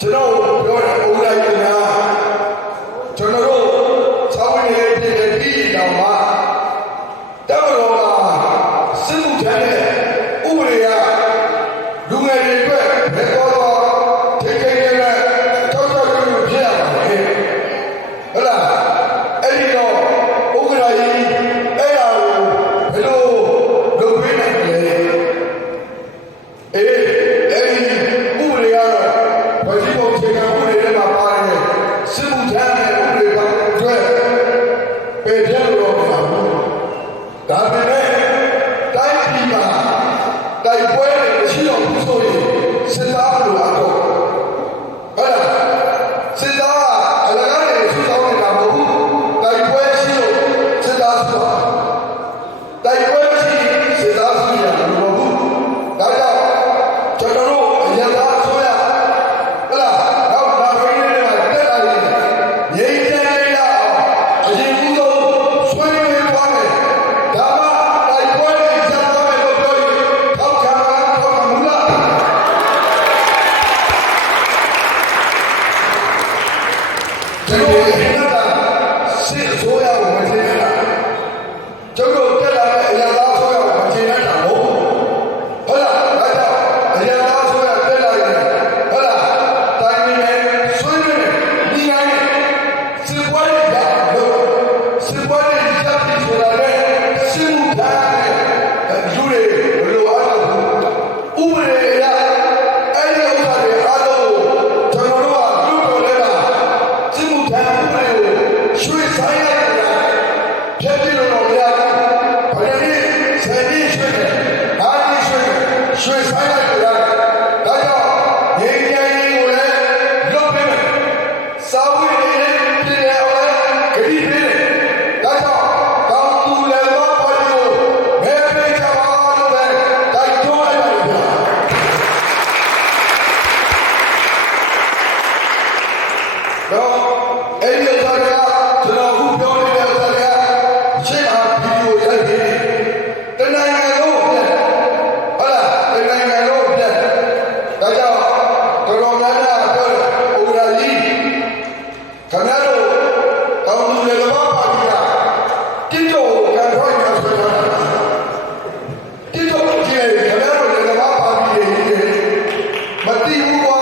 ကျွန်တော်ပြောတဲ့ဥဒိုင်းကကျွန်တော်တို့ဆောင်းနေပြည်ပြည်တော်မှာတောင်တော်မှာစစ်မှုထမ်းတဲ့ဥပဒေကလူငယ်တွေအတွက်ဘယ်တော့ထိခိုက်နေတဲ့ထောက်ထားမှုဖြစ်ရပါမယ်ဟုတ်လားအဲ့ဒီတော့ဥက္ကရာကြီးအဲ့ဒါကိုဘယ်လိုလုပ်ပေးနိုင်လဲအဲ့ဒီဥပဒေကတော့ဘာကြီးပုံချိန်ကဥပဒေထဲမှာပါတယ်စစ်မှုထမ်းတဲ့ဥပဒေကအတွက်ပယ်ပြလို့တော့မရဘူးဒါပေမဲ့တိုင်းပြည်မှာတိုက်ပွဲတွေမရှိတော့ဘူးဆိုရင်စစ်သားလိုအပ်တော့ဟုတ်လားစစ်သားအလကားတွေထူထောင်နေတာမဟုတ်ဘူးတိုက်ပွဲရှိလို့စစ်သားဆိုတာတိုက်ပွဲမရှိစစ်သားရှိရမှာမဟုတ်ဘူးဒါကြောင့်ကျွန်တော်တို့အရသာဆိုရဟုတ်လားတော့ဒါခင်းနေမှာတက်လာရင်ငြိမ်းချမ်းရအောင်အရင်ကဆွေးနွေးသွားမယ်ဒါမှတိုက်ပွဲတွေရပ်သွားမယ်လို့ပြောရင်ထောက်ခံမလားကျွန်တော်အရင်ကစစ်အစိုးရကိုမကျေနပ်တာကျွန်တော်တက်လာတဲ့အရာသားအစိုးရကိုမကျေနပ်တာမဟုတ်ဘူးဟုတ်လားဒါကြောင့်အရာသားအစိုးရတက်လာရင်ဟုတ်လားတိုင်းပြည်နဲ့ဆွေးနွေးနေနိုင်စစ်ပွဲတွေရလို့စစ်ပွဲတွေရပ်ပြီးဆိုတာနဲ့စစ်မှုထမ်းတဲ့လူတွေဘယ်လိုအားလို့ဥပဒေအရအဲ့ဒီဥစ္စာတွေအားလုံးကျွန်တော်တို့ကလူတော်လဲတာစစ်မှုထမ်းဥပဒေကိုရွှေ့ဆိုင်လိုက်တာဖြတ်ပြီးတော့မရဘူးဘာလို့လဲဆယ်ကြီးရွှေ့တယ်အားကြီးရွှေ့တယ်ရွှေ့ဆိုင်လိုက်တာဒါကြောင့်ငြိမ်းချမ်းရေးကိုလည်းလုပ်ပေးမယ်စာဝတ်နေပြည်တယ်အောင်လည်းဂရုပေးတယ်ဒါကြောင့်ကောင်းသူလည်းမပေါ်လို့မဲပေးကြပါလို့ပဲတိုက်တွန်းလိုက်ပါဗျာတော့အဲ့ဒီဥစ္စာကကျွန်တော်ခုပြောနေတဲ့ဥစ္စာကရှေ့မှာဗီဒီယိုရိုက်ပြီးတနိုင်ငံလုံးပြန်ဟုတ်လားတနိုင်ငံလုံးပြန်ဒါကြောင့်တော်တော်များများပြောတယ်ဥက္ကရာကြီးခင်ဗျားတို့တောင်သူတွေကပါပါကြီးကတိကျကိုကန်ထွိုင်းများဆွဲထားတာတိကျကိုကြည့်လိုက်ခင်ဗျားတို့လည်းကပါပါကြီးတွေမတိဘူးကွာ